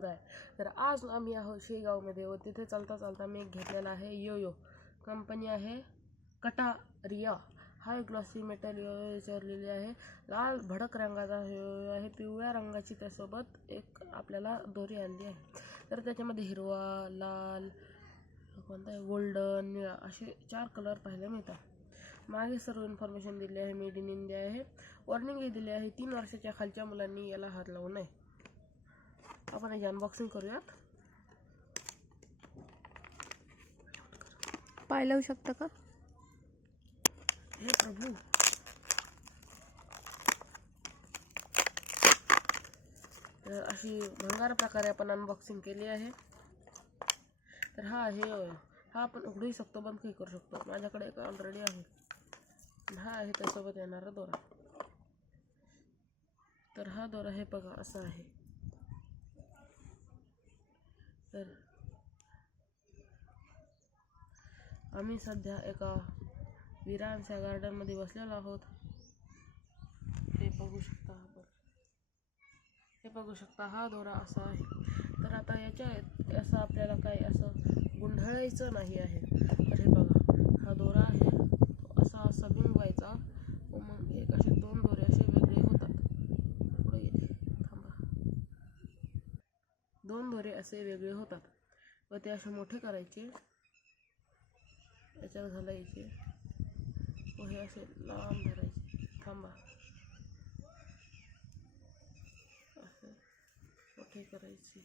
सुरू आहे। तर आज आम्ही आहोत शेगावमध्ये व तिथे चालता चालता मी एक घेतलेला आहे योयो, कंपनी आहे कटारिया। हा एक ग्लॉसी मेटल योयो विचारलेली आहे, लाल भडक रंगाचा योयो आहे, पिवळ्या रंगाची त्यासोबत एक आपल्याला दोरी आणली आहे। तर त्याच्यामध्ये हिरवा, लाल, कोणता आहे गोल्डन, निळा असे 4 कलर पाहायला मिळतात। मागे सर्व इन्फॉर्मेशन दिली आहे, मेड इन इंडिया आहे, वॉर्निंग दिली आहे 3 वर्षाच्या खालच्या मुलांनी याला हात लावू नये। आपण याची अनबॉक्सिंग करूयात। पाय लावू शकता का? हे प्रभू, तर अशी भंगार प्रकारे आपण अनबॉक्सिंग केली आहे। तर हा आहे, हा आपण उघडू शकतो, बंद करू शकतो। माझ्याकडे एक ऑलरेडी आहे। हा आहे त्यासोबत येणारा दोरा। तर हा दोरा हे बघा असा आहे। तर आम्ही सध्या एका विरांच्या गार्डनमध्ये बसलेलो आहोत। हे बघू शकता आपण, हे बघू शकता हा दोरा असा आहे। तर आता याच्यात असं आपल्याला काही असं गुंढाळायचं नाही आहे। तर हे बघा, हा दोरा आहे तो असा असा बिंगवायचा व मग एक असे 2 दोरे असे वेगळे होतात। पुढे थांबा, 2 दोरे असे वेगळे होतात व ते असे मोठे करायचे, याच्यात घालायचे व हे असे लांब धरायचे। थांबा, असे मोठे करायचे,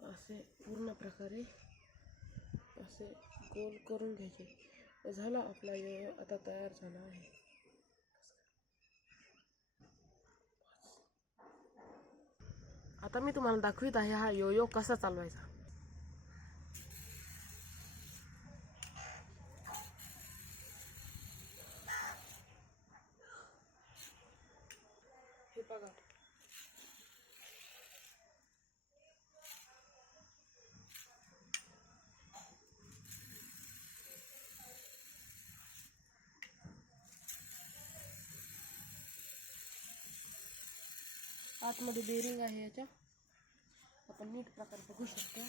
असे पूर्ण प्रकारे असे गोल करून घ्यायचे। झाला आपला योयो आता तयार झाला आहे। आता मी तुम्हाला दाखवित आहे हा योयो कसा चालवायचा। हे बघा, आतमध्ये बेरिंग आहे याच्या, आपण नीट प्रकारे बघू शकतो।